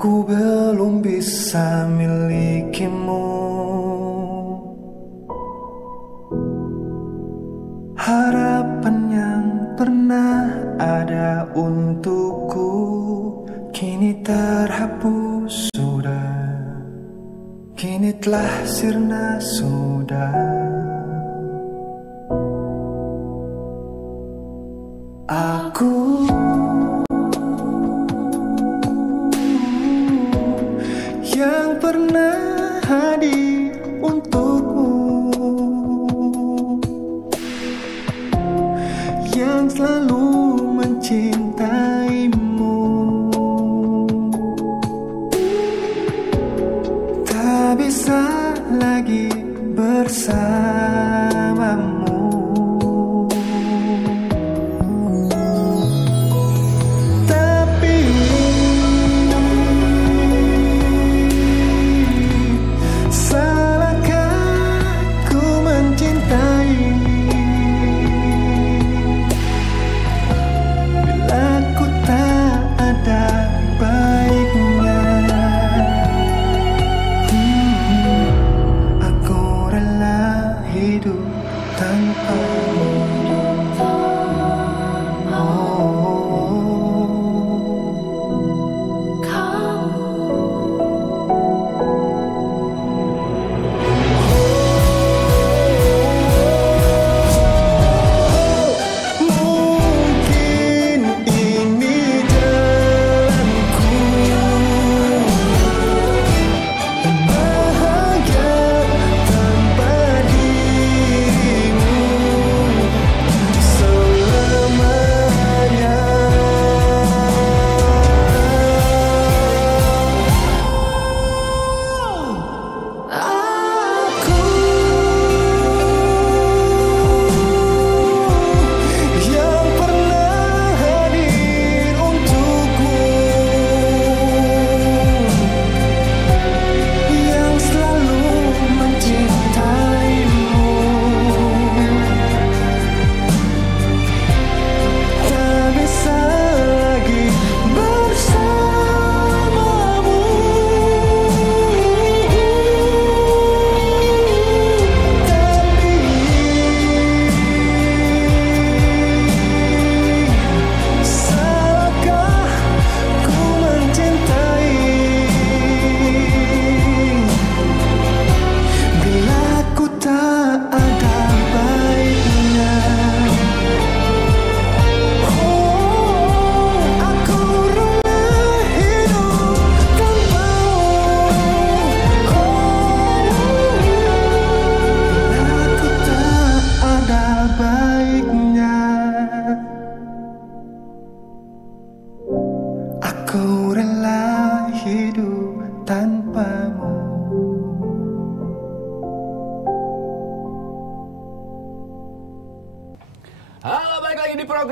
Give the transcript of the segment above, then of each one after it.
Ku belum bisa milikimu. Harapan yang pernah ada untukku kini terhapus sudah, kini telah sirna sudah. Aku yang pernah hadir untukmu, yang selalu mencintaimu, tak bisa lagi bersamamu.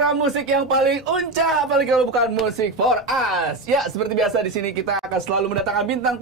Musik yang paling unca, apalagi kalau bukan musik for us. Ya, seperti biasa di sini kita akan selalu mendatangkan bintang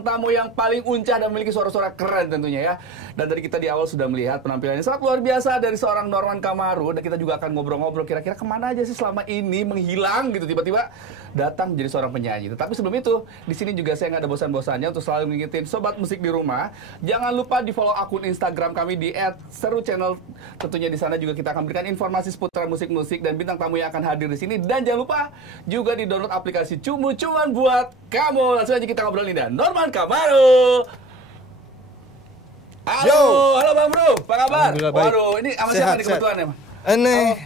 tamu yang paling unca dan memiliki suara-suara keren tentunya ya. Dan tadi kita di awal sudah melihat penampilannya sangat luar biasa dari seorang Norman Kamaru, dan kita juga akan ngobrol-ngobrol kira-kira kemana aja sih selama ini menghilang gitu, tiba-tiba datang menjadi seorang penyanyi. Tetapi sebelum itu, di sini juga saya nggak ada bosan-bosannya untuk selalu ngingetin sobat musik di rumah. Jangan lupa di follow akun Instagram kami di @seruchannel. Tentunya di sana juga kita akan berikan informasi seputar musik-musik dan bintang tamu yang akan hadir di sini. Dan jangan lupa juga di download aplikasi Cumu Cuan buat kamu. Langsung aja kita ngobrolin dan Norman Kamaru. Halo, halo Bang Bro, apa kabar? Waduh, ini sama siapa nih kebetulan ya?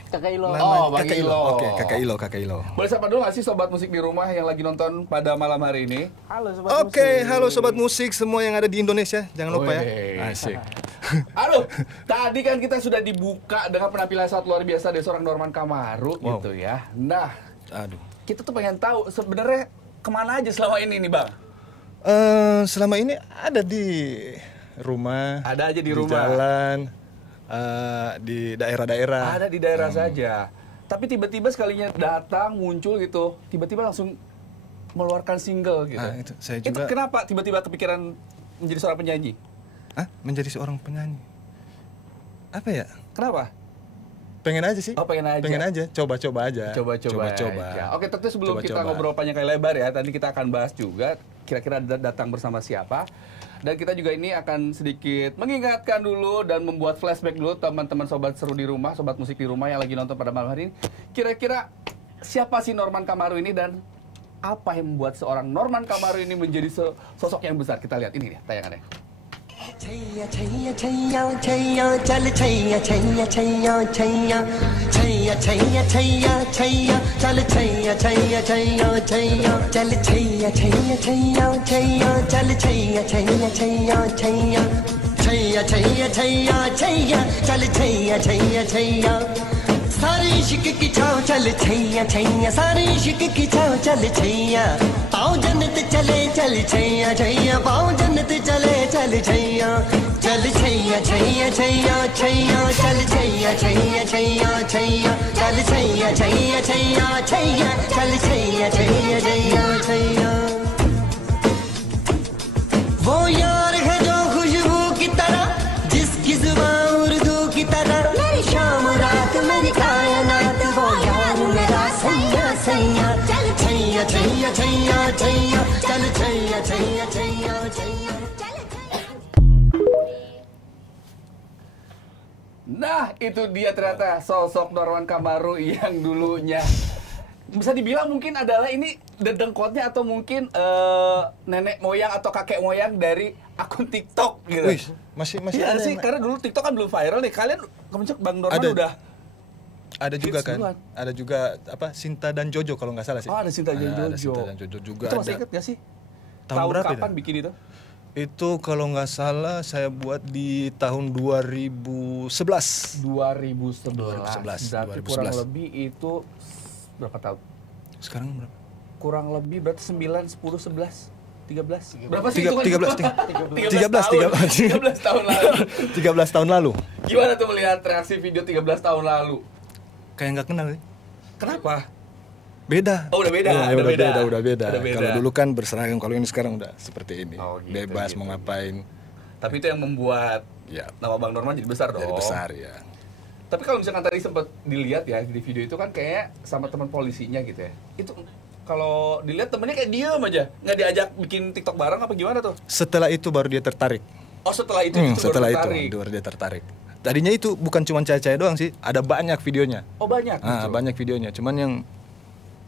Kakak Ilo. Oh, Bang Ilo. Oke, Kakak Ilo. Boleh sapa dulu nggak sih sobat musik di rumah yang lagi nonton pada malam hari ini? Halo sobat musik. Oke, halo sobat musik semua yang ada di Indonesia. Jangan lupa ya. Asik. Aduh, tadi kan kita sudah dibuka dengan penampilan sangat luar biasa dari seorang Norman Kamaru gitu ya. Nah, kita tuh pengen tahu sebenarnya kemana aja selama ini nih Bang? Selama ini ada di rumah. Ada aja di rumah. Jalan. Di daerah-daerah. Ada di daerah saja. Tapi tiba-tiba sekalinya datang muncul gitu, tiba-tiba langsung mengeluarkan single gitu. Itu kenapa tiba-tiba kepikiran menjadi seorang penyanyi? Menjadi seorang penyanyi. Apa ya? Kenapa? Pengen aja sih. Oh, pengen aja. Pengen aja, coba-coba aja. Coba-coba aja. Oke, tentu sebelum kita ngobrol panjang kali lebar ya, tadi kita akan bahas juga kira-kira datang bersama siapa. Dan kita juga ini akan sedikit mengingatkan dulu dan membuat flashback dulu teman-teman sobat seru di rumah, sobat musik di rumah yang lagi nonton pada malam hari ini. Kira-kira siapa sih Norman Kamaru ini dan apa yang membuat seorang Norman Kamaru ini menjadi sosok yang besar? Kita lihat ini nih tayangannya. Chaiyya छैया छैया छैया चल छैया छैया छैया छैया छैया छैया छैया छैया चल छैया छैया छैया छैया चल छैया छैया छैया छैया चल छैया छैया छैया छैया छैया छैया छैया छैया चल छैया छैया छैया सारे इश्क की छाव चल छैया छैया सारे इश्क की छाव चल छैया पाओ जन्नत चले चल छैया छैया पाओ जन्नत चले चल छैया चल छैया छैया छैया छैया चल छैया छैया छैया छैया चल छैया छैया छैया छैया चल छैया छैया छैया छैया वो यार है जो खुशबू की तरह जिसकी जुबान उर्दू की तरह मेरी शाम रात मेरी कायनात वो यार मेरा सैया सैया चल छैया छैया छैया छैया चल छैया छैया छैया Chaiyya Nah, itu dia ternyata sosok Norman Kamaru yang dulunya bisa dibilang mungkin adalah ini dedengkotnya atau mungkin nenek moyang atau kakek moyang dari akun TikTok gitu. Wih, masih Iya ada sih, yang- karena dulu TikTok kan belum viral nih. Kalian kemencet Bang Norman Ada. udah. Ada juga Hits kan. duluan. Ada juga apa Sinta dan Jojo kalau nggak salah sih. Oh, ada Sinta dan Jojo. Ada Sinta dan Jojo juga. Itu masih ada. inget gak sih? Tahun berapa kapan itu? bikin itu? Itu kalau nggak salah saya buat di tahun 2011. 2011. Berarti 2011. kurang lebih itu berapa tahun? Sekarang berapa? Kurang lebih berarti 9, 10, 11, 13. Berapa sih Tiga- hitungan? 13 13 tahun lalu. 13 tahun lalu. Gimana tuh melihat reaksi video 13 tahun lalu? Kayak nggak kenal ya. Kenapa? Beda. Oh, udah beda, Ya, udah beda. udah beda. Udah beda. Kalau dulu kan berseragam, kalau ini sekarang udah seperti ini. Oh, gitu, Bebas gitu. mau ngapain. Tapi itu yang membuat Ya, nama Bang Norman jadi besar dong. jadi besar ya. Tapi kalau misalkan tadi sempat dilihat ya di video itu kan kayak sama teman polisinya gitu ya. Itu kalau dilihat temennya kayak diem aja, nggak diajak bikin TikTok bareng apa gimana tuh? Setelah itu baru dia tertarik. Oh, setelah itu justru Setelah baru itu tertarik. baru dia tertarik. Tadinya itu bukan cuma cewek-cewek doang sih, ada banyak videonya. Oh, banyak. justru. Banyak videonya, cuman yang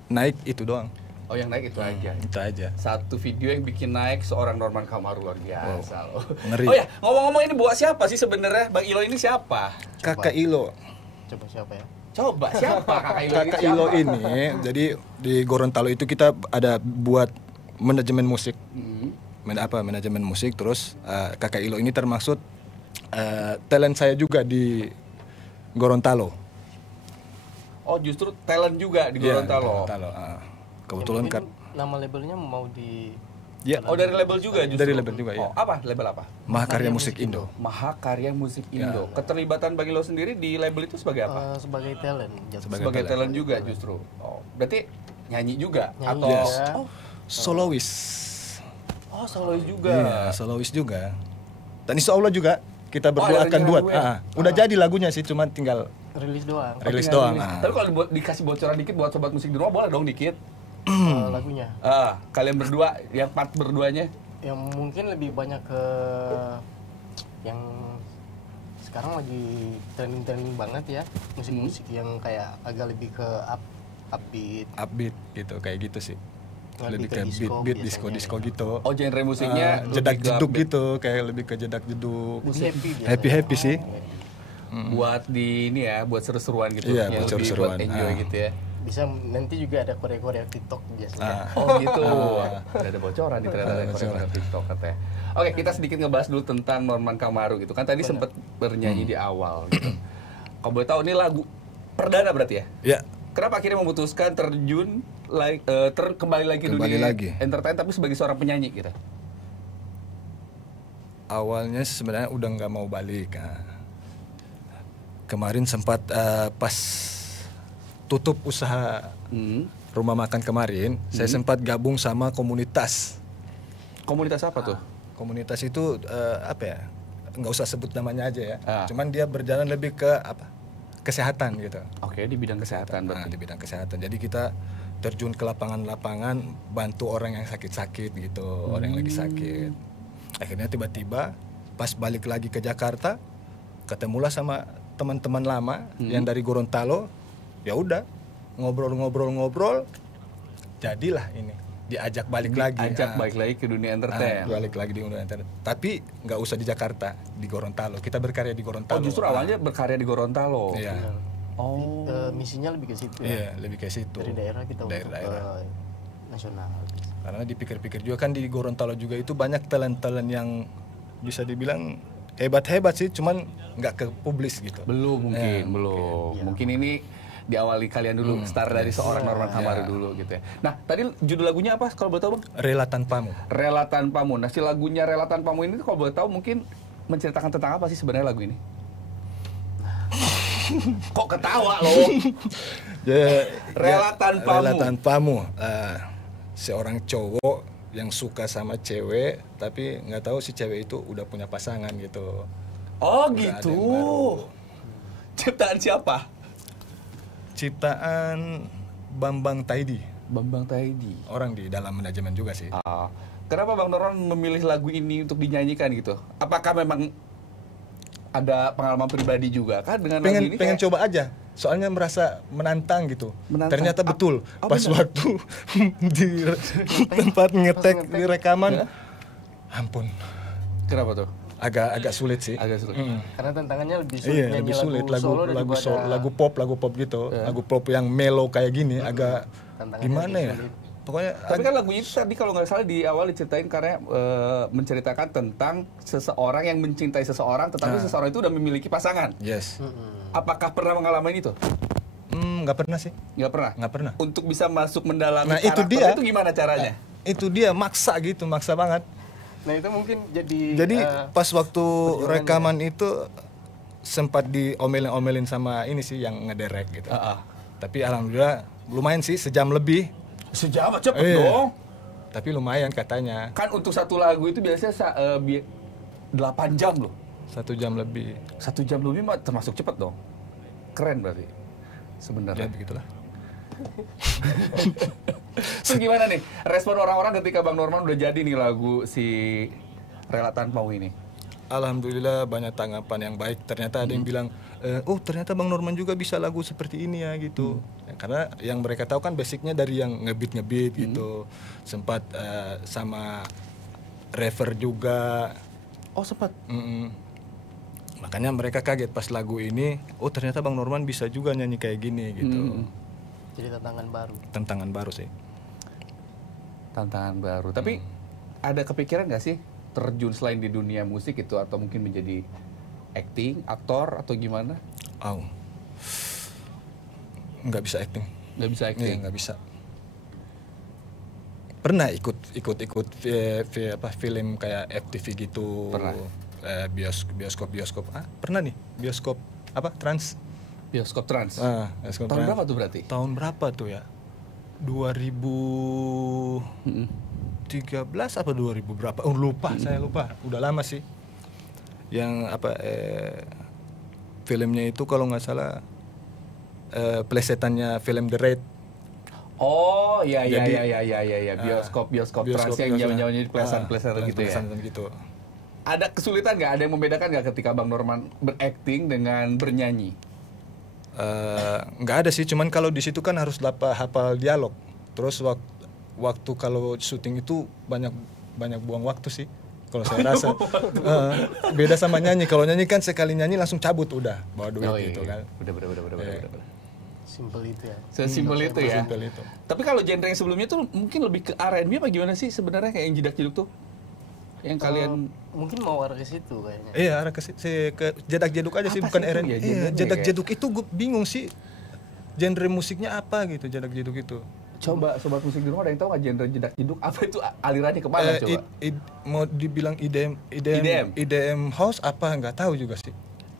naik itu doang. Oh, yang naik itu aja. Itu aja. Satu video yang bikin naik seorang Norman Kamaru luar biasa loh. ngeri. Oh ya, ngomong-ngomong ini buat siapa sih sebenarnya? Bang Ilo ini siapa? Kakak Ilo. Coba siapa ya? Coba siapa Kakak Ilo ini? Kakak siapa? Ilo ini, jadi di Gorontalo itu kita ada buat manajemen musik. Manajemen musik, terus Kakak Ilo ini termaksud talent saya juga di Gorontalo. Oh, justru talent juga di Iya, Gorontalo. Gorontalo. Kebetulan Yang kan mungkin nama labelnya mau di ya, Oh, dari label juga justru. Dari label juga, ya. Oh, apa? Label apa? Mahakarya Musik Indo. Mahakarya Musik Ya. Indo. Keterlibatan Bang Ilo sendiri di label itu sebagai apa? sebagai talent. Sebagai Sebagai talent. talent juga justru. Oh, berarti nyanyi juga Nyanyi atau Yes. juga. Solois. Oh, solois juga. Iya, solois juga. Dan insya Allah juga kita berdua ada akan rencana duet. duet. Udah jadi lagunya sih, cuma tinggal Rilis doang. rilis Tinggal doang. rilis. Tapi kalau dikasih bocoran dikit buat sobat musik di rumah boleh dong dikit. Lagunya. Kalian berdua, yang part berduanya. Yang mungkin lebih banyak ke yang sekarang lagi trending banget ya, musik-musik yang kayak agak lebih ke upbeat. Upbeat gitu, kayak gitu sih. Lebih Lebih ke ke disco beat biasanya, disco ya. gitu. Oh, genre musiknya Jedak lebih ke jeduk upbeat. gitu, kayak lebih ke jedak jeduk. Lebih happy biasanya. Happy sih. Buat di ini ya, buat seru-seruan gitu. Iya, Ya, buat lebih seru-seruan. buat enjoy gitu ya. Bisa nanti juga ada Korea-Korea TikTok biasanya. Oh gitu. Ada bocoran di ternyata Ada bocoran. Korea TikTok katanya. Oke, kita sedikit ngebahas dulu tentang Norman Kamaru gitu. Kan tadi sempat bernyanyi di awal gitu. Kalau boleh tahu ini lagu perdana berarti ya? Ya, Kenapa akhirnya memutuskan terjun kembali lagi ke Kembali dunia lagi. entertain tapi sebagai seorang penyanyi gitu? awalnya sebenarnya udah nggak mau balik. Kemarin sempat pas tutup usaha rumah makan kemarin, saya sempat gabung sama komunitas. Komunitas apa tuh? Komunitas itu apa ya? Nggak usah sebut namanya aja ya. Ah. Cuman dia berjalan lebih ke apa? kesehatan gitu. Oke, di bidang kesehatan Nah, berarti. di bidang kesehatan. Jadi kita terjun ke lapangan-lapangan, bantu orang yang sakit-sakit gitu, orang yang lagi sakit. Akhirnya tiba-tiba pas balik lagi ke Jakarta, ketemulah sama teman-teman lama yang dari Gorontalo. Ya udah, ngobrol-ngobrol, jadilah ini. Diajak balik lagi. Balik lagi ke dunia entertain. Balik lagi di dunia entertain. Tapi nggak usah di Jakarta, di Gorontalo. Kita berkarya di Gorontalo. Oh, justru awalnya berkarya di Gorontalo. Iya. Oh. Misinya lebih ke situ Iya, ya. lebih ke situ. Dari daerah kita untuk Daerah. ke nasional. Karena dipikir-pikir juga kan di Gorontalo juga itu banyak talent-talent yang bisa dibilang hebat-hebat sih, cuman nggak ke publis gitu. Belum mungkin, belum. Iya. Mungkin ini diawali kalian dulu, start dari seorang Norman Hamaru dulu gitu ya. Nah, tadi judul lagunya apa kalau boleh tahu, Bang? Rela Tanpamu. Rela Tanpamu. Nah, si lagunya Rela Tanpamu ini kalau boleh tahu mungkin menceritakan tentang apa sih sebenarnya lagu ini? Kok ketawa loh? Rela Tanpamu. Rela Tanpamu. Seorang cowok yang suka sama cewek, tapi nggak tahu si cewek itu udah punya pasangan gitu. Oh, Udah ada gitu. yang baru. Ciptaan siapa? Ciptaan Bambang Taidi, Bambang Taidi. orang di dalam manajemen juga sih. Kenapa Bang Norman memilih lagu ini untuk dinyanyikan gitu? Apakah memang ada pengalaman pribadi juga kan dengan lagu ini? pengen kayak- coba aja, soalnya merasa menantang gitu. Menantang. Ternyata betul pas benar? waktu di tempat ngetek di rekaman, ampun, Kenapa tuh? agak sulit sih. Agak sulit. Karena tantangannya lebih sulit. Iya, nyanyi lebih sulit solo dan juga ada lagu pop gitu, lagu pop yang mellow kayak gini, agak Tantangannya gimana lebih ya? sulit. Pokoknya Tapi kan lagu itu tadi kalau nggak salah di awal diceritain karena menceritakan tentang seseorang yang mencintai seseorang, tetapi seseorang itu udah memiliki pasangan. yes, Apakah pernah mengalami itu? nggak pernah sih, Nggak pernah. nggak pernah. Untuk bisa masuk mendalami Nah, itu karakter dia. itu gimana caranya? Itu dia maksa gitu, maksa banget. Nah itu mungkin jadi Pas waktu rekaman itu sempat diomelin-omelin sama ini sih yang ngederek gitu. Tapi alhamdulillah lumayan sih, sejam lebih. Sejam cepet Iya. dong. Tapi lumayan katanya, Kan untuk satu lagu itu biasanya 8 jam loh. 1 jam lebih. 1 jam lebih mah termasuk cepet dong. Keren berarti. Ya Sebenarnya. begitulah. Terus gimana nih respon orang-orang ketika Bang Norman udah jadi nih lagu si Rela Tanpamu ini? Alhamdulillah banyak tanggapan yang baik. Ternyata ada yang bilang, oh ternyata Bang Norman juga bisa lagu seperti ini ya gitu. Ya, karena yang mereka tahu kan basicnya dari yang ngebeat gitu. Sempat sama rapper juga. Oh sempat. Makanya mereka kaget pas lagu ini. Oh ternyata Bang Norman bisa juga nyanyi kayak gini gitu. jadi tantangan baru. Tantangan baru sih. Tantangan baru. Tapi ada kepikiran nggak sih terjun selain di dunia musik itu atau mungkin menjadi acting, aktor atau gimana? Oh, nggak bisa acting. Nggak bisa Iya, acting. nggak bisa. Pernah ikut film kayak FTV gitu. Pernah. Bioskop. Pernah nih bioskop apa Trans. Bioskop Trans. Bioskop Tahun Trans. berapa tuh berarti? Tahun berapa tuh ya? 2013 apa 2000 berapa? Oh lupa, saya lupa. Udah lama sih. Yang apa filmnya itu kalau nggak salah plesetannya film The Raid. Oh, iya Jadi, bioskop Trans bioskop yang Trans, jaman-jaman jadi plesan-plesan gitu ya. plesan gitu. Ada kesulitan nggak? Ada yang membedakan nggak ketika Bang Norman berakting dengan bernyanyi? Nggak ada sih, cuman kalau di situ kan harus hafal dialog. Terus waktu kalau syuting itu banyak buang waktu sih. Kalau saya rasa beda sama nyanyi. Kalau nyanyi kan sekali nyanyi langsung cabut udah bawa duit gitu kan. Udah. Simple itu ya. Sesimpel itu ya. Simpel itu. Tapi kalau genre yang sebelumnya tuh mungkin lebih ke R&B apa gimana sih sebenarnya kayak yang jedak-jeduk tuh? Yang kalian Mungkin mau arah ke situ kayaknya. Iya, arah ke jedak-jeduk aja sih, Apa bukan sih itu R&B. ya, Iya, genrenya jedak-jeduk itu gue bingung sih. Genre musiknya apa gitu, jedak-jeduk itu. coba sobat musik di rumah ada yang tahu nggak genre jedak-jeduk apa itu alirannya kemana coba? Mau dibilang IDM? IDM house apa nggak tahu juga sih.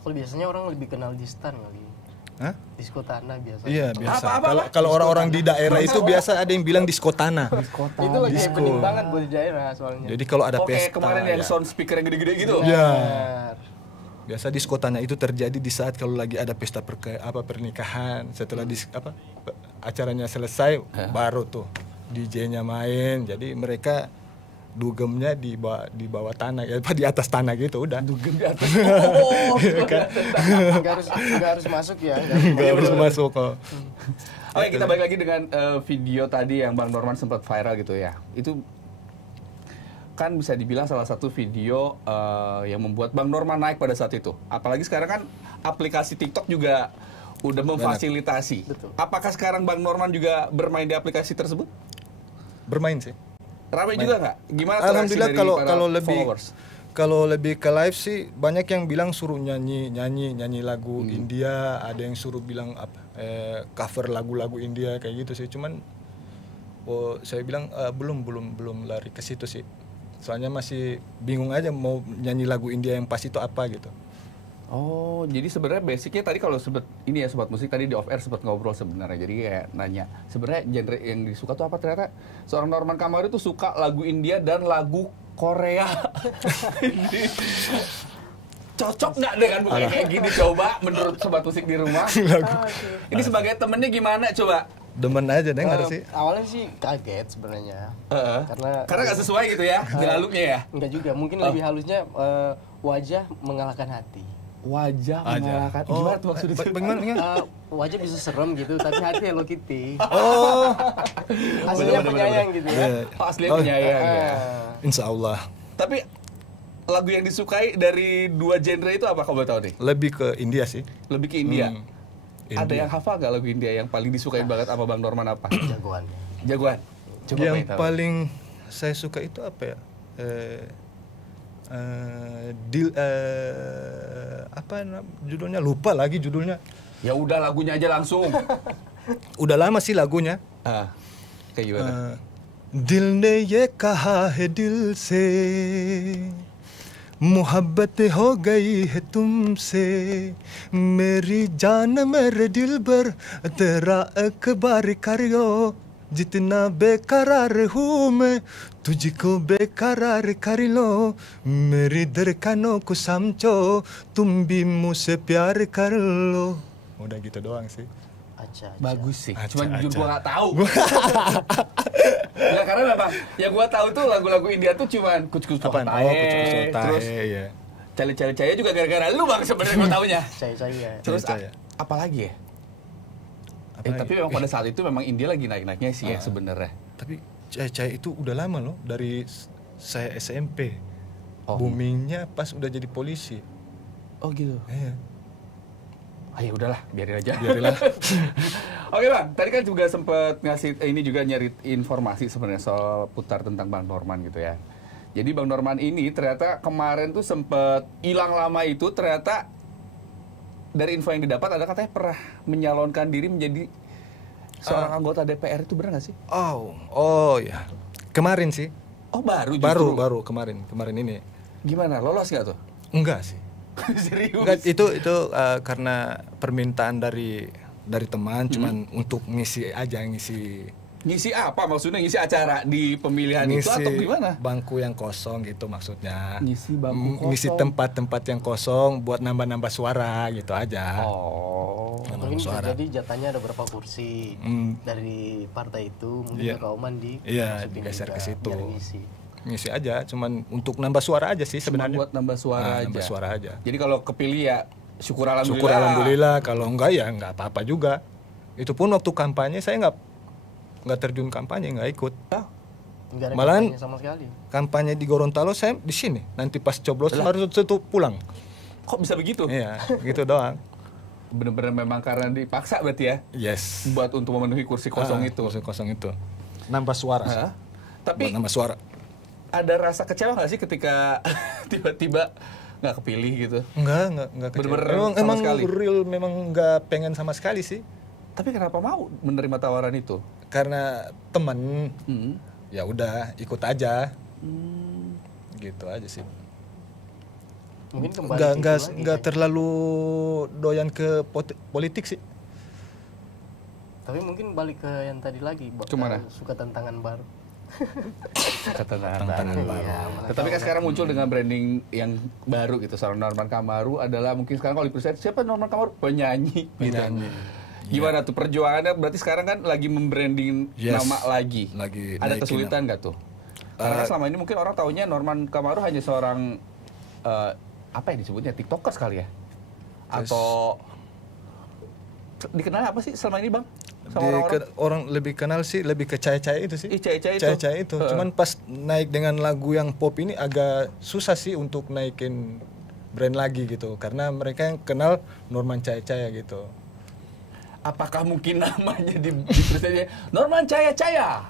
Kalau biasanya orang lebih kenal di stan kali. Hah? Disco tanah biasa. Iya biasa. Apa? Kalau orang-orang di daerah itu biasa ada yang bilang diskotana. Itu lagi happening banget buat di daerah soalnya. Jadi kalau ada Oke, pesta. kemarin yang ya. sound speaker yang gede-gede gitu. Iya. Benar. Biasa diskotanya itu terjadi di saat kalau lagi ada pesta pernikahan. Setelah acaranya selesai, baru tuh DJ-nya main. Jadi mereka dugemnya di bawah tanah, ya di atas tanah gitu udah. Dugem di atas. Nggak harus masuk ya. Nggak harus masuk kok. Oke, kita balik lagi dengan video tadi yang Bang Norman sempat viral gitu ya. Itu kan bisa dibilang salah satu video yang membuat Bang Norman naik pada saat itu. Apalagi sekarang kan aplikasi TikTok juga udah memfasilitasi. Betul. Apakah sekarang Bang Norman juga bermain di aplikasi tersebut? Bermain sih. Ramai juga nggak? Gimana Alhamdulillah reaksi dari para kalau followers? kalau lebih ke live sih banyak yang bilang suruh nyanyi lagu India, ada yang suruh bilang cover lagu-lagu India kayak gitu sih. Cuman saya bilang belum lari ke situ sih. Soalnya masih bingung aja mau nyanyi lagu India yang pas itu apa gitu. Oh, jadi sebenarnya basicnya tadi kalau sobat musik tadi di off air sempat ngobrol sebenarnya. Jadi kayak nanya, sebenarnya genre yang disuka tuh apa? Ternyata seorang Norman Kamaru itu suka lagu India dan lagu Korea. Cocok nggak dengan bukan kayak gini coba menurut sobat musik di rumah? Ini sebagai temennya gimana coba? Demen aja dengar sih. Awalnya sih kaget sebenarnya. Karena nggak sesuai gitu ya dengan looknya ya? Enggak juga, mungkin lebih halusnya wajah mengalahkan hati. Wajah mengalahkan. Gimana tuh maksudnya? Bagaimana? Wajah bisa serem gitu, tapi hati Hello Kitty. Oh, Aslinya penyayang gitu ya. Oh, aslinya penyayang ya. Insya Allah. Tapi lagu yang disukai dari dua genre itu apa kamu tahu nih? Lebih ke India sih. Lebih ke India. Ada India. yang hafal gak lagu India yang paling disukai banget sama Bang Norman apa? Jagoan. Jagoan. Coba Yang Pak, tahu. paling saya suka itu apa ya? Judulnya lupa lagi judulnya. Ya udah lagunya aja langsung. Udah lama sih lagunya. Kayak gimana? दिल ने ये कहा है दिल से मोहब्बत हो गई है तुमसे मेरी जान मेरे दिलबर तेरा अखबार करियो जितना बेकरार हूँ मैं तुझको बेकरार कर लो मेरी धड़कनों को समझो तुम भी मुझसे प्यार कर लो. Udah gitu doang sih. Bagus sih. Cuman jujur gua nggak tahu. Ya karena memang yang gua tahu tuh lagu-lagu India tuh cuman kucuk-kucuk tahe, terus ya. Cale-cale juga gara-gara lu Bang sebenarnya gua taunya. Caya. Terus apa lagi ya? Tapi memang pada saat itu memang India lagi naik-naiknya sih ya sebenarnya. Tapi Caya itu udah lama loh, dari saya SMP. Boomingnya pas udah jadi polisi. Oh gitu. Iya. Ya udahlah, biarin aja. Biarinlah. Oke Bang, tadi kan juga sempat ngasih ini juga nyari informasi sebenarnya soal putar tentang Bang Norman gitu ya. Jadi Bang Norman ini ternyata kemarin tuh sempat hilang lama itu, ternyata dari info yang didapat ada katanya pernah menyalonkan diri menjadi seorang anggota DPR, itu benar nggak sih? Oh ya. Kemarin sih. Oh baru justru? Baru kemarin ini. Gimana, lolos nggak tuh? Enggak sih. Serius? Enggak, itu karena permintaan dari teman, cuman untuk ngisi Ngisi apa maksudnya? Ngisi acara di pemilihan itu atau gimana? Bangku yang kosong gitu maksudnya. Ngisi bangku kosong. Ngisi tempat-tempat yang kosong buat nambah-nambah suara gitu aja. Mungkin bisa jadi jatahnya ada berapa kursi dari partai itu, mungkin Kak Oman digeser ke situ. Ngisi aja, cuman untuk nambah suara aja sih sebenarnya. Cuma buat nambah suara aja. Nambah suara aja. Jadi kalau kepilih ya syukur alhamdulillah. Syukur alhamdulillah, kalau enggak ya enggak apa-apa juga. Itu pun waktu kampanye saya enggak terjun kampanye, enggak ikut. Enggak ada malahan kampanye sama sekali. Kampanye di Gorontalo saya di sini. Nanti pas coblos baru itu pulang. Kok bisa begitu? Iya, gitu doang. Bener-bener memang karena dipaksa berarti ya? Yes. Buat untuk memenuhi kursi kosong itu. Kursi kosong itu. Nambah suara. Tapi nambah suara. Ada rasa kecewa nggak sih ketika tiba-tiba nggak kepilih gitu? Enggak kecewa. Emang real memang nggak pengen sama sekali sih. Tapi kenapa mau menerima tawaran itu? Karena teman. Ya udah ikut aja. Gitu aja sih. Mungkin kembali nggak terlalu doyan ke politik sih. Tapi mungkin balik ke yang tadi lagi, Kemana? suka tantangan baru. Tantangan baru. Iya, mana Tetapi kan tahu sekarang muncul dengan branding yang baru gitu. Seorang Norman Kamaru adalah mungkin sekarang kalau dipercaya siapa Norman Kamaru? Penyanyi. Penyanyi. Gitu. Gimana tuh perjuangannya? Berarti sekarang kan lagi membranding Yes. nama lagi. Ada naikin kesulitan nggak tuh? Karena selama ini mungkin orang taunya Norman Kamaru hanya seorang apa yang disebutnya TikToker sekali ya? Atau dikenal apa sih selama ini, Bang? Sama orang-orang? Orang lebih kenal sih lebih ke cahaya-cahaya itu sih. Cahaya-cahaya itu. Cahaya-cahaya itu. Cuman pas naik dengan lagu yang pop ini agak susah sih untuk naikin brand lagi gitu. Karena mereka yang kenal Norman Cahaya-cahaya gitu. Apakah mungkin namanya dipercaya Norman Cahaya-cahaya?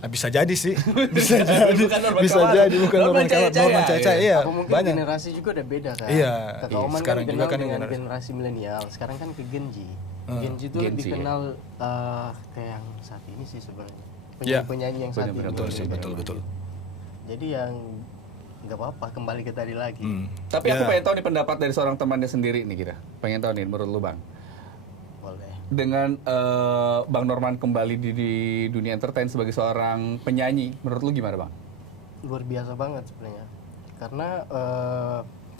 Nah, bisa jadi sih. Bisa jadi. Bukan Norman Bisa Kamaru. jadi bukan Norman Norman Kamaru. Cahaya-cahaya. Norman Cahaya-cahaya. Iya, Apa mungkin banyak. generasi juga udah beda kan? Iya, Kakak Oman sekarang kan juga dikenal kan dengan generasi. generasi milenial. Sekarang kan ke Gen Z. Gen Z itu Gen lebih Z, ya. kenal kayak yang saat ini sih sebenarnya. Iya. Penyanyi yang saat Benar-benar ini. Betul sih, betul. Jadi yang nggak apa-apa kembali ke tadi lagi. Tapi aku Ya. pengen tahu nih pendapat dari seorang temannya sendiri nih kira. Pengen tahu nih menurut lu, Bang. Boleh. Dengan Bang Norman kembali di dunia entertain sebagai seorang penyanyi, menurut lu gimana, Bang? Luar biasa banget sebenarnya. Karena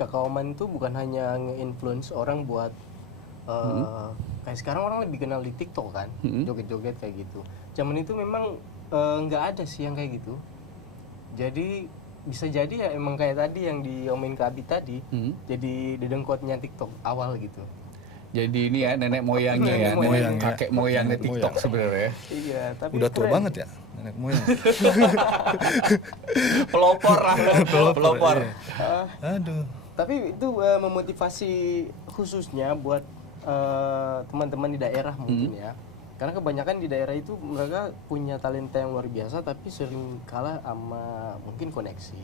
Kakak Oman itu bukan hanya nge-influence orang buat kayak sekarang orang lebih kenal di TikTok kan, joget-joget kayak gitu. Zaman itu memang nggak ada sih yang kayak gitu. Jadi bisa jadi ya emang kayak tadi yang diomongin Kak Abi tadi, jadi dedengkotnya TikTok awal gitu. Jadi ini ya nenek moyangnya ya, Nenek moyang, kakek moyangnya TikTok sebenarnya. Iya, tapi Udah tua keren. banget ya nenek moyang. Pelopor lah, pelopor. Aduh. Tapi itu memotivasi khususnya buat teman-teman di daerah mungkin ya. Karena kebanyakan di daerah itu mereka punya talenta yang luar biasa tapi sering kalah sama mungkin koneksi.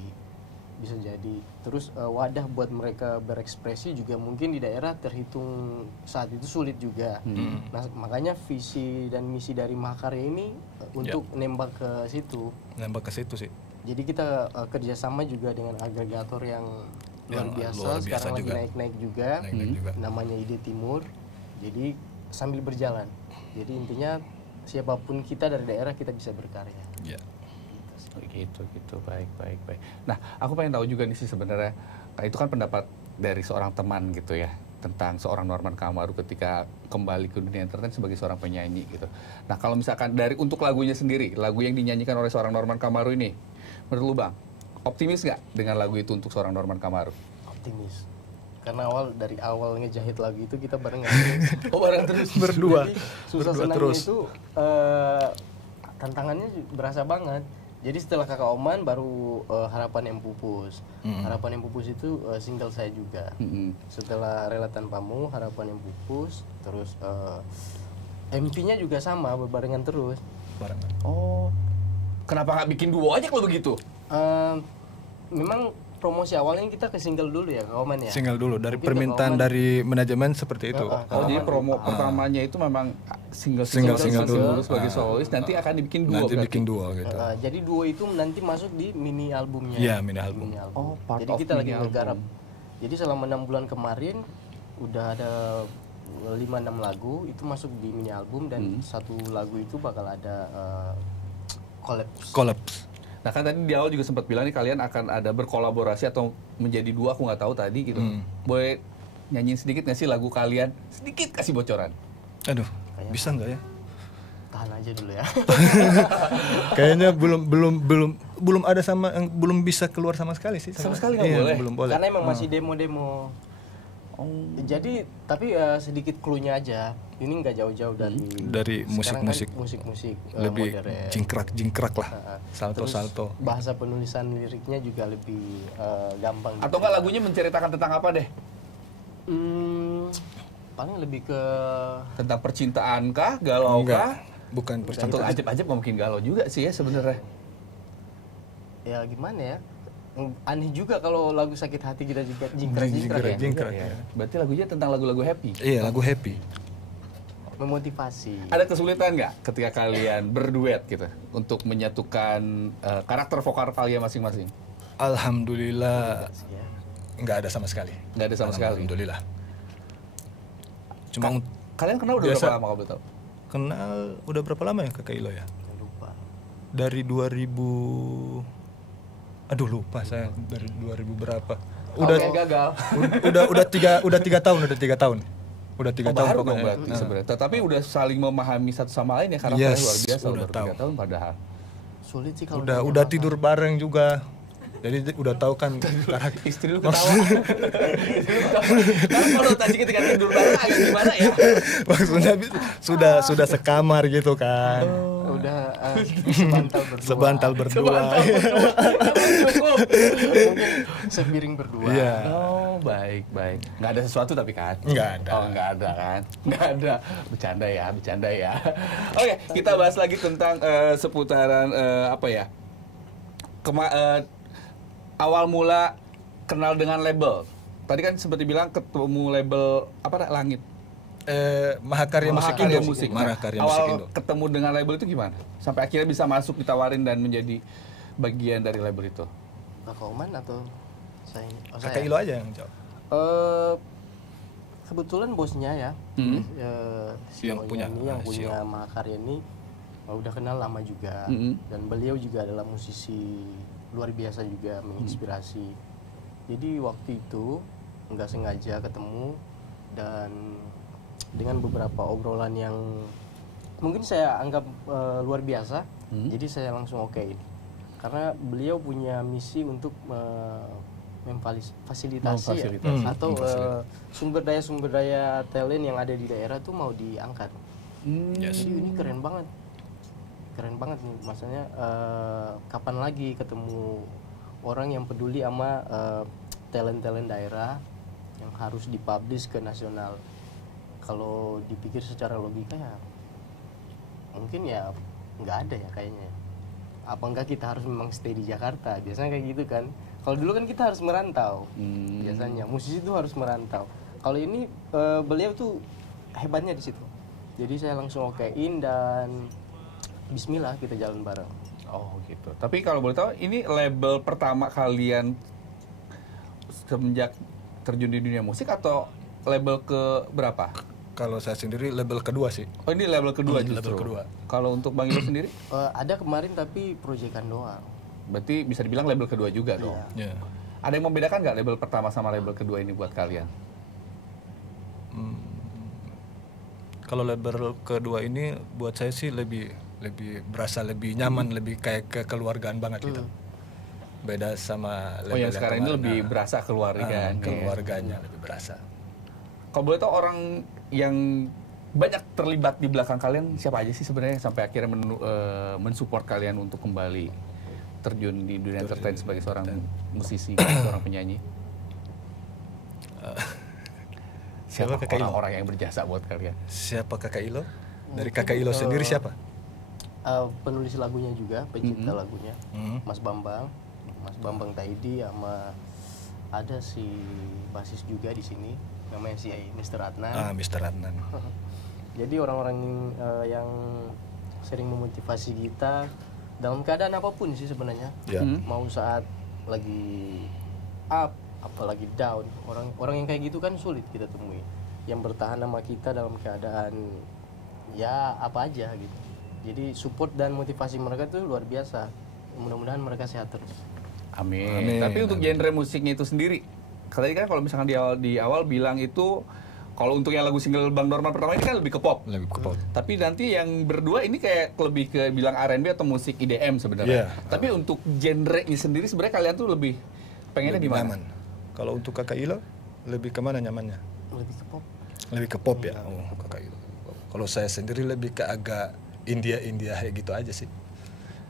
Bisa jadi. Terus wadah buat mereka berekspresi juga mungkin di daerah terhitung saat itu sulit juga. Nah, makanya visi dan misi dari Mahakarya ini untuk nembak ke situ. Nembak ke situ sih. Jadi kita kerjasama juga dengan agregator yang luar Yang biasa, luar biasa sekarang juga. lagi naik-naik juga. Naik-naik juga. Namanya Ide Timur. Jadi sambil berjalan. Jadi intinya siapapun kita dari daerah kita bisa berkarya. Ya. Gitu, baik. Nah, aku pengen tahu juga nih sih sebenarnya, itu kan pendapat dari seorang teman gitu ya, tentang seorang Norman Kamaru ketika kembali ke dunia entertain sebagai seorang penyanyi gitu. Nah, kalau misalkan dari untuk lagunya sendiri, lagu yang dinyanyikan oleh seorang Norman Kamaru ini, menurut lu, Bang, optimis nggak dengan lagu itu untuk seorang Norman Kamaru? Optimis. Karena dari awal ngejahit lagu itu kita bareng Oh, bareng terus. Berdua. Jadi susah Berdua senangnya terus. itu tantangannya berasa banget. Jadi setelah Kakak Oman baru Harapan yang Pupus. Harapan yang Pupus itu single saya juga. Setelah Rela Tanpamu, Harapan yang Pupus, terus MP-nya juga sama berbarengan terus. Barengan. Oh, kenapa nggak bikin duo aja kalau begitu? Memang promosi awalnya kita ke single dulu ya Kak Oman ya. Single dulu dari Mungkin permintaan Kak Oman- dari manajemen seperti itu. Oh, jadi promo pertamanya itu memang single dulu. sebagai solois, nanti akan dibikin duo. Nanti berarti? bikin duo gitu. Jadi duo itu nanti masuk di mini albumnya. Iya, mini album. Oh, part Jadi of kita lagi mini album. ngegarap. Jadi selama 6 bulan kemarin udah ada 5-6 lagu itu masuk di mini album dan satu lagu itu bakal ada collapse. Collapse. Nah kan tadi di awal juga sempat bilang nih kalian akan ada berkolaborasi atau menjadi dua, aku nggak tahu tadi gitu. Boleh nyanyiin sedikit nggak sih lagu kalian? Sedikit kasih bocoran. Aduh, bisa nggak ya? Tahan aja dulu ya. Kayaknya belum ada sama yang belum bisa keluar sama sekali sih. Sama sekali nggak Iya, boleh? Belum boleh. Karena emang masih demo-demo. Jadi tapi sedikit clue-nya aja. Ini nggak jauh-jauh Dari sekarang musik-musik. kan musik-musik Lebih modern. jingkrak lah. Terus Salto-salto. bahasa penulisan liriknya juga lebih gampang. Atau nggak lagunya menceritakan tentang apa deh? Paling lebih ke Tentang percintaan kah? Galau kah? Bukan Atau percintaan. ajib-ajib nggak mungkin galau juga sih ya sebenarnya. ya gimana ya? Aneh juga kalau lagu sakit hati kita juga jingkrak-jingkrak ya. Jingkrak. Ya. Berarti lagunya tentang lagu-lagu happy. Iya, lagu happy. Memotivasi. Ada kesulitan nggak ketika kalian berduet gitu untuk menyatukan karakter vokal kalian masing-masing? Alhamdulillah Ya. nggak ada sama sekali. Nggak ada sama sekali. Alhamdulillah. Cuma Kalian kenal udah Biasa. berapa lama kalau boleh tahu? kenal udah berapa lama ya Kakak Ilo ya? Jangan lupa. dari 2000, aduh lupa saya dari 2000 berapa. Udah Oke, gagal. udah 3 tahun, udah 3 tahun. Udah 3 tahun Baru dong pokoknya. berarti sebenarnya. Tetapi udah saling memahami satu sama lain ya karena Yes, luar biasa udah baru tahu. 3 tahun padahal. Sulit sih kalau Udah tidur bareng juga. Jadi udah tahu kan karakter. Istri lu ketawa. Istri lu ketawa. Karena kalau tadi ketika tidur bareng agak gimana ya? Maksudnya sudah sekamar gitu kan. udah sebantal berdua. Sebantal berdua. Cukup. Mungkin sepiring berdua. Iya. Oh, baik. Nggak ada sesuatu tapi kan? Nggak ada. Oh, nggak ada kan? Nggak ada. Bercanda ya. Oke, kita bahas lagi tentang seputaran apa ya? Awal mula kenal dengan label. Tadi kan seperti bilang ketemu label apa Langit. Mahakarya Musik Indo. Musik. Mahakarya Awal Musik Indo. ketemu dengan label itu gimana? Sampai akhirnya bisa masuk ditawarin dan menjadi bagian dari label itu. Kakak Oman atau saya? Kakak Ilo aja yang jawab. Kebetulan bosnya ya, Yang punya, yang CEO. punya Mahakarya ini udah kenal lama juga, dan beliau juga adalah musisi luar biasa juga, menginspirasi. Jadi waktu itu nggak sengaja ketemu dan dengan beberapa obrolan yang mungkin saya anggap luar biasa, jadi saya langsung okein. Karena beliau punya misi untuk memfasilitasi ya, atau sumber daya talent yang ada di daerah tuh mau diangkat. Yes. Jadi ini keren banget nih, maksudnya kapan lagi ketemu orang yang peduli sama talent daerah yang harus dipublish ke nasional. Kalau dipikir secara logika ya mungkin ya nggak ada ya kayaknya. Apa enggak kita harus memang stay di Jakarta, biasanya kayak gitu kan. Kalau dulu kan kita harus merantau, biasanya musisi itu harus merantau. Kalau ini beliau tuh hebatnya di situ. Jadi saya langsung okein dan Bismillah kita jalan bareng. Oh gitu. Tapi kalau boleh tahu, ini label pertama kalian semenjak terjun di dunia musik atau label ke berapa? Kalau saya sendiri label kedua sih. Oh ini label kedua justru. Label kedua. Kalau untuk Bang Ilo sendiri? Ada kemarin tapi proyekan doang. Berarti bisa dibilang label kedua juga dong. Iya. Ya. Ada yang membedakan nggak label pertama sama label kedua ini buat kalian? Kalau label kedua ini buat saya sih lebih berasa lebih nyaman, lebih kayak kekeluargaan banget gitu. Beda sama label Oh yang sekarang ini kemarin. lebih berasa keluarga. Keluarganya lebih berasa. Kalau boleh tahu orang yang banyak terlibat di belakang kalian siapa aja sih sebenarnya sampai akhirnya mensupport kalian untuk kembali terjun di dunia entertain sebagai seorang musisi, seorang penyanyi? Siapa Kakak Ilo? orang-orang yang berjasa buat kalian? Siapa Kakak Ilo? Dari Kakak Ilo sendiri siapa? Penulis lagunya juga, pencipta lagunya, Mas Bambang Taidi, sama ada si basis juga di sini, namanya si Mr. Adnan. Mr. Adnan. Jadi orang-orang yang sering memotivasi kita dalam keadaan apapun sih sebenarnya. Ya. Mau saat lagi up, apalagi down. Orang yang kayak gitu kan sulit kita temui. Yang bertahan sama kita dalam keadaan ya apa aja gitu. Jadi support dan motivasi mereka tuh luar biasa. Mudah-mudahan mereka sehat terus. Amin. Tapi untuk genre musiknya itu sendiri, tadi kan kalau misalkan di awal bilang itu kalau untuk yang lagu single Bang Norman pertama ini kan lebih ke pop. Lebih ke pop. Tapi nanti yang berdua ini kayak lebih ke bilang R&B atau musik IDM sebenarnya. Tapi untuk genre-nya sendiri sebenarnya kalian tuh lebih pengennya di mana? Nyaman. Kalau untuk Kakak Ilo lebih kemana nyamannya? Lebih ke pop. Lebih ke pop ya. Oh, Kakak Ilo. Kalau saya sendiri lebih ke agak India kayak gitu aja sih.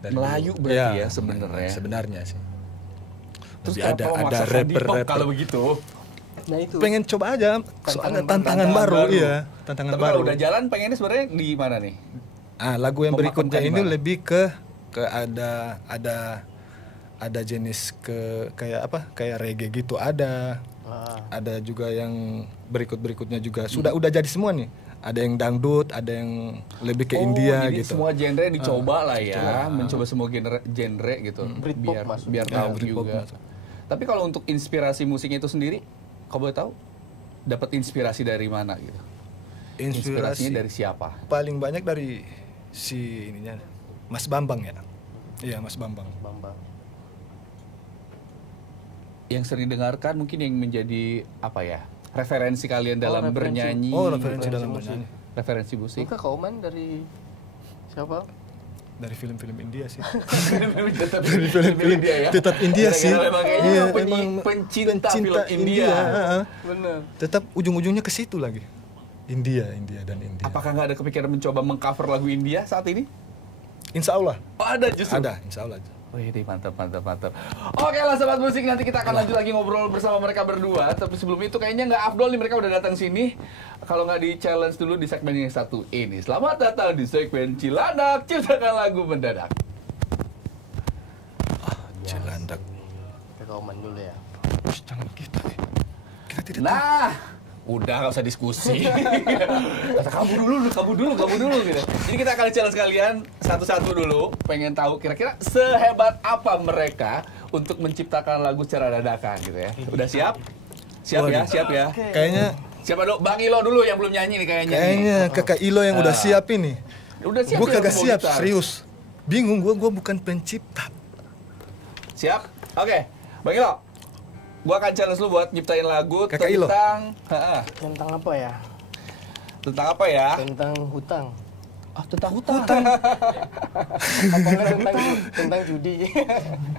Melayu berarti ya sebenarnya. Sebenarnya sih. Terus Lebih ada rapper kalau begitu. Nah itu. Pengen coba aja, soalnya tantangan baru. Iya, tantangan Tapi baru. kalau udah jalan pengennya sebenarnya di mana nih? Lagu yang berikutnya Memakamkan ini di mana? lebih ke ada jenis kayak apa? Kayak reggae gitu ada. Ada juga yang berikutnya juga udah jadi semua nih. Ada yang dangdut, ada yang lebih ke India jadi gitu. semua genre dicoba lah ya, mencoba semua genre gitu, Britpop biar masuk. tahu Britpop juga. masuk. Tapi kalau untuk inspirasi musiknya itu sendiri, kau boleh tahu dapat inspirasi dari mana gitu? Inspirasinya dari siapa? Paling banyak dari si ininya Mas Bambang ya. Iya, Mas Bambang. Bambang. Yang sering dengarkan mungkin yang menjadi apa ya? Referensi kalian dalam referensi. bernyanyi. Oh, referensi dalam musik. bernyanyi. Referensi musik. Enggak, kau main dari siapa? Dari film-film India sih. Tetap Dari film-film India ya. tetap India sih. Memang kayaknya Iya, pencinta film India. heeh. Benar. Tetap ujung-ujungnya ke situ lagi. India dan India. Apakah nggak ada kepikiran mencoba mengcover lagu India saat ini? Insya Allah. Oh, ada justru. Ada, insya Allah. Wih, mantap. Oke lah sobat musik, nanti kita akan lanjut lagi ngobrol bersama mereka berdua. Tapi sebelum itu kayaknya nggak afdol nih, mereka udah datang sini. Kalau nggak di challenge dulu di segmen yang satu ini. Selamat datang di segmen Cilandak, ciptakan lagu mendadak. Cilandak. Kita kau main dulu ya. Shh, jangan kita. Kita tidak Nah, udah nggak usah diskusi. Kata kamu dulu gitu. Jadi kita akan challenge kalian satu-satu dulu. Pengen tahu kira-kira sehebat apa mereka untuk menciptakan lagu secara dadakan gitu ya. Udah siap? Siap ya. Kayaknya Siapa dulu? Bang Ilo dulu yang belum nyanyi nih kayaknya. Kakak Ilo yang udah siap ini. Udah siap. Gue ya, kagak mau siap, gitar? serius. Bingung gue bukan pencipta. Siap? Oke. Bang Ilo, gua akan challenge lu buat nyiptain lagu Kakak Ilo. Tentang apa ya? Tentang apa ya? Tentang hutang. Tentang hutang. Apa enggak tentang judi?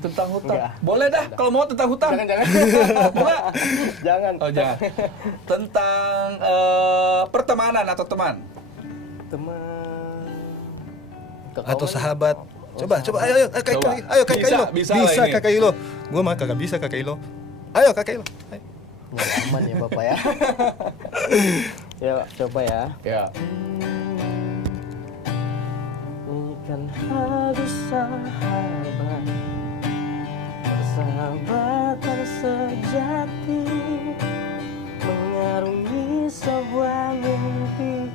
Tentang hutang. Enggak. Boleh dah kalau mau tentang hutang. Jangan. Boleh. Jangan. Oh, jangan. Tentang pertemanan atau teman. Teman. Atau sahabat. Coba, ayo Kakak Ilo. Bisa lah ini. Kakak Ilo. Gue mah kagak bisa Kakak Ilo. Ayo Kakak Ilo. Ayo. Nggak aman ya Bapak ya. Ya, coba ya. Ya. Nyanyikan harus sahabat, persahabatan sejati, mengarungi sebuah mimpi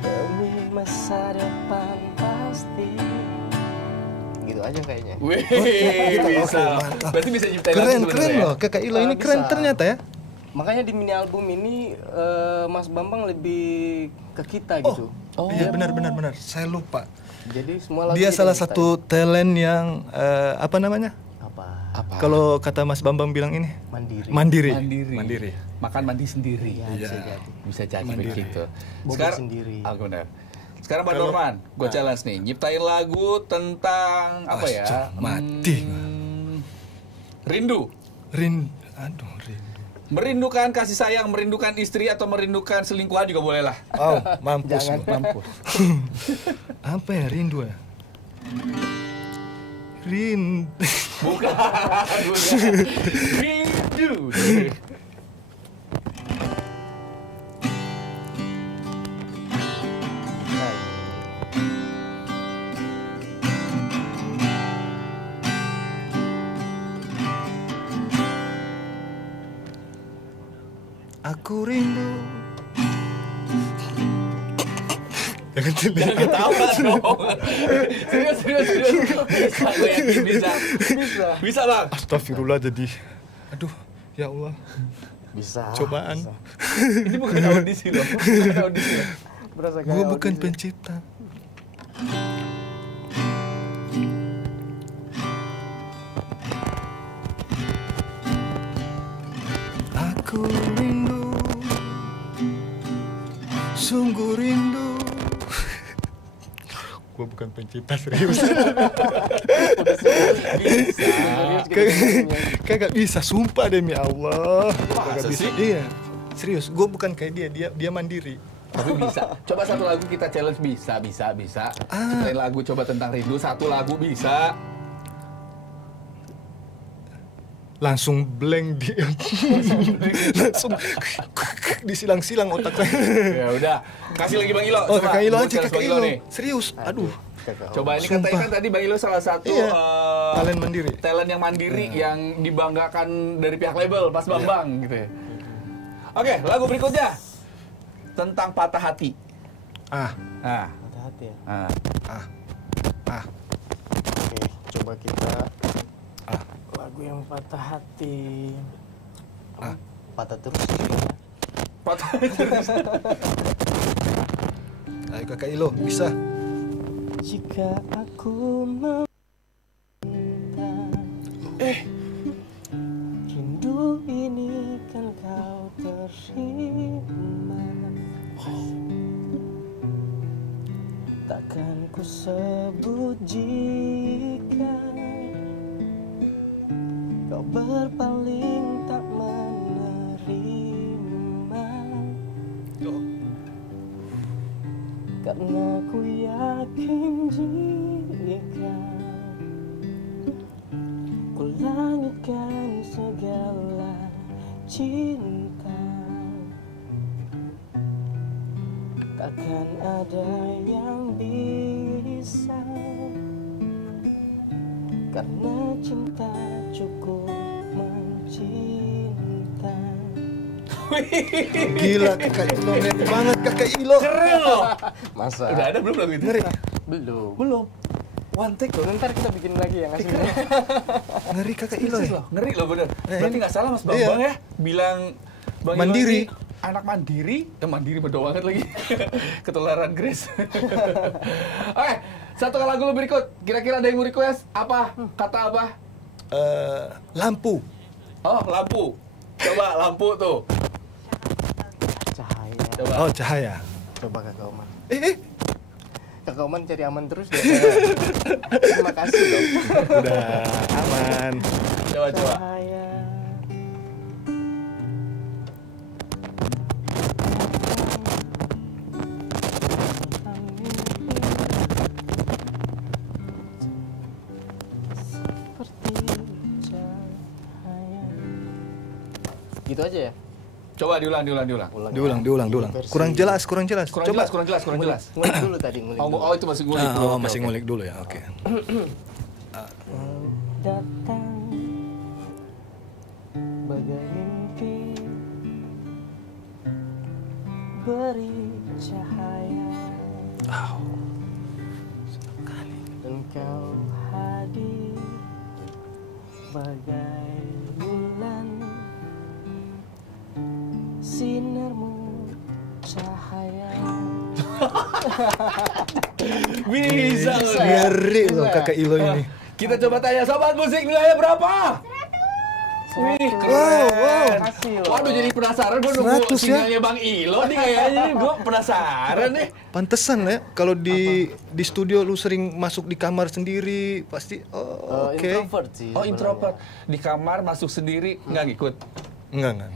demi masa depan pasti. Gitu aja kayaknya. Wih, gitu. bisa. Oke, mantap. Berarti bisa nyiptain lagu Keren sebenarnya. loh. Kakak Ilo ini Bisa. keren ternyata ya. Makanya di mini album ini Mas Bambang lebih ke kita gitu. Iya benar. Saya lupa. Jadi semua lagu Dia kita salah nyiptain. satu talent yang apa namanya? Apa? Kalau kata Mas Bambang bilang ini Mandiri. mandiri. Makan mandi sendiri. Iya. Bisa jadi Mandiri. begitu. Bobok sendiri. Benar. Sekarang Pak Norman, gue challenge nih, nyiptain lagu tentang apa ya? Mati. Rindu. Rindu. Merindukan kasih sayang, merindukan istri atau merindukan selingkuhan juga boleh lah. Oh, mampus. Jangan. Apa ya rindu ya? Bukan. Rindu. Aku rindu. Jangan ketawa dong. Serius. Bisa, gue yakin bisa. Bisa bang. Astagfirullah jadi. Aduh, ya Allah. Bisa. Cobaan. Bisa. Ini bukan audisi loh. Bukan audisi loh. Berasa kayak Gue bukan audisi. pencipta. Aku rindu, sungguh rindu. Gue bukan pencipta serius. Kagak bisa, sumpah demi Allah. Masa Kagak bisa. sih? Iya, serius. Gue bukan kayak dia mandiri. Tapi bisa. Coba satu lagu kita challenge bisa. Ciptain lagu coba tentang rindu, satu lagu bisa. Langsung blank dia. Langsung disilang-silang otaknya. Ya udah, kasih lagi Bang Ilo. Oh, Coba, Kakak Ilo gua aja, challenge Kakak Bang Ilo. nih. Serius, aduh. Coba ini Sumpah. katanya kan tadi Bang Ilo salah satu Iya, talent mandiri. talent yang mandiri yang dibanggakan dari pihak label Mas Bambang gitu ya. Oke, lagu berikutnya tentang patah hati. Ah, Nah, Hati-hati ya. ah. Oke, coba kita lagu yang patah hati. Patah terus. patah terus. Ayo Kakak Ilo, bisa. Jika aku cinta, takkan ada yang bisa, karena cinta cukup mencinta. Gila Kakak Ilo, keren banget Kakak Ilo. Keren loh. Masa? Udah ada belum lagu itu? Ngeri, Belum. Belum. One take Tuh, ntar kita bikin lagi yang aslinya. ngeri Kakak Ilo ya. loh. Ngeri loh bener. Berarti nggak salah Mas Bambang ya bilang Bang Ilo Mandiri. ini anak mandiri, mandiri bedo banget lagi. Ketularan Grace. Oke, satu lagu lu berikut. Kira-kira ada yang mau request? Apa? Kata apa? Lampu. Oh, lampu. Coba lampu tuh. Cahaya. Coba. Oh, cahaya. Coba Kakak Oman. Eh, Kakak Oman cari aman terus ya. Terima kasih dong. udah aman. Coba. Cahaya. Seperti cahaya. Gitu aja ya? Coba diulang. Diulang. Kurang jelas. Kurang jelas. Ngulik dulu tadi, ngulik dulu. Oh, itu masih ngulik. Oh, Oke, masih oke. ngulik dulu ya. Oke. Datang bagai mimpi, beri cahaya, dan kau hadir bagai bulan, sinarmu cahaya. Bisa. Ngeri loh Kakak Ilo ini. Kita coba tanya sobat musik nilainya berapa? Wih, keren. Makasih loh. Waduh, jadi penasaran gue nunggu 100 ya? sinyalnya Bang Ilo nih kayaknya nih. Gue penasaran nih. Pantesan ya kalau di studio lu sering masuk di kamar sendiri pasti oke. Introvert sih. Oh, introvert. Di kamar masuk sendiri nggak ngikut. Enggak.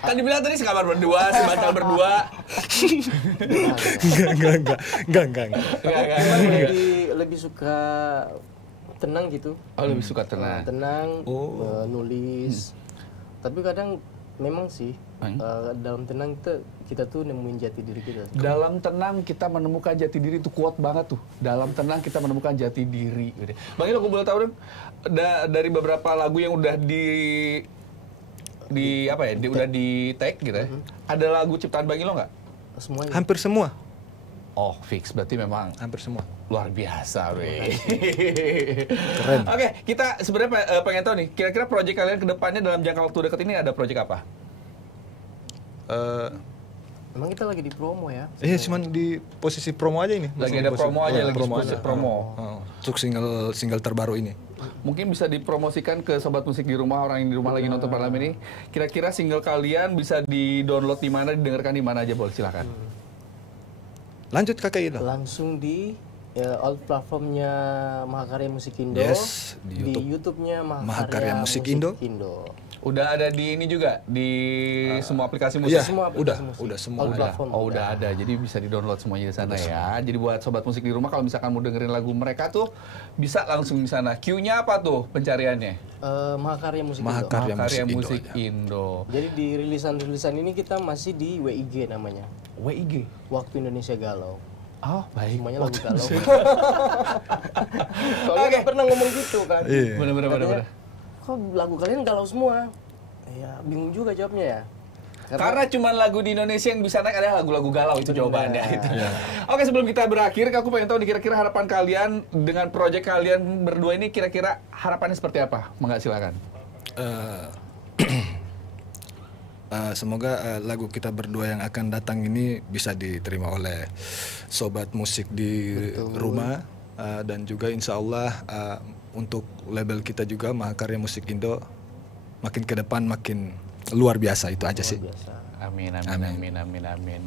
Kan dibilang tadi sekamar berdua, sebantal berdua. Enggak. Cuman lebih suka tenang gitu. Oh, lebih suka tenang. Tenang, nulis. Tapi kadang memang sih dalam tenang kita tuh nemuin jati diri kita. Dalam tenang kita menemukan jati diri, itu kuat banget tuh. Dalam tenang kita menemukan jati diri. Bang Ilo, aku boleh tahu dong, dari beberapa lagu yang udah udah di tag gitu ya. Ada lagu ciptaan Bang Ilo nggak? Semuanya. Hampir semua. Oh, fix. Berarti memang Hampir semua. luar biasa, weh. Keren. Oke, kita sebenarnya pengen tahu nih, kira-kira proyek kalian ke depannya dalam jangka waktu dekat ini ada proyek apa? Emang kita lagi di promo ya? Iya, cuman di posisi promo aja ini. Lagi ada promo aja, lagi aja. promo. Untuk single terbaru ini. Mungkin bisa dipromosikan ke sobat musik di rumah, orang yang di rumah lagi nonton malam ini. Kira-kira single kalian bisa di-download di mana, didengarkan di mana aja, boleh silakan. Lanjut Kakak Ilo. Langsung di all platformnya Mahakarya Musik Indo. Yes, di YouTube-nya Mahakarya Musik Indo. Udah ada di ini juga, di semua aplikasi musik? Iya, Semua aplikasi musik. udah semua. All platform. Oh, udah ada. Jadi bisa di-download semuanya di sana ya. Jadi buat sobat musik di rumah, kalau misalkan mau dengerin lagu mereka tuh bisa langsung di sana. Q-nya apa tuh pencariannya? Mahakarya Musik Indo. Mahakarya Karya Musik Musik Indo Indo. Jadi di rilisan-rilisan ini kita masih di WIG namanya. WIG. Waktu Indonesia Galau. Oh, baik. Semuanya lagu galau. Soalnya pernah ngomong gitu kan. Iya. Bener. Kok lagu kalian galau semua? Ya bingung juga jawabnya ya. Karena cuma lagu di Indonesia yang bisa naik adalah lagu-lagu galau, itu jawabannya. Gitu. Oke, sebelum kita berakhir, aku pengen tahu nih kira-kira harapan kalian dengan proyek kalian berdua ini, kira-kira harapannya seperti apa? Mangga silakan. Semoga lagu kita berdua yang akan datang ini bisa diterima oleh sobat musik di rumah, dan juga insya Allah untuk label kita juga Mahakarya Musik Indo makin ke depan makin luar biasa, itu aja sih. Amin.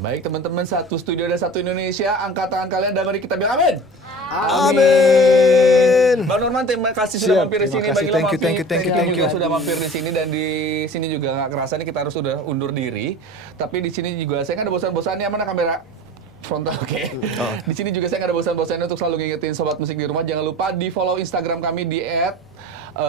Baik teman-teman, satu studio dan satu Indonesia, angkat tangan kalian dan mari kita bilang amin. Amin. Bang Norman, terima kasih sudah mampir di sini. Bang Ilo, Thank you. sudah mampir di sini, dan di sini juga nggak kerasa nih kita harus sudah undur diri. Tapi di sini juga saya nggak ada bosan-bosannya, mana kamera frontal, oke. Di sini juga saya nggak ada bosan-bosannya untuk selalu ngingetin sobat musik di rumah, jangan lupa di follow Instagram kami di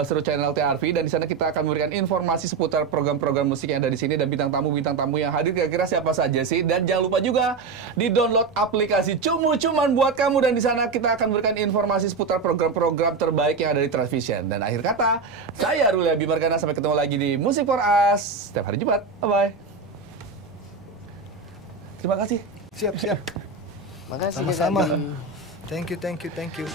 Seru Channel TRV, dan di sana kita akan memberikan informasi seputar program-program musik yang ada di sini dan bintang tamu yang hadir kira-kira siapa saja sih. Dan jangan lupa juga di-download aplikasi Cuman buat kamu, dan di sana kita akan memberikan informasi seputar program-program terbaik yang ada di Transvision. Dan akhir kata, saya Ruli Abimardana, sampai ketemu lagi di Music for Us setiap hari Jumat. Bye-bye. Terima kasih. Siap. Makasih Sama-sama. Kak Adi. Thank you.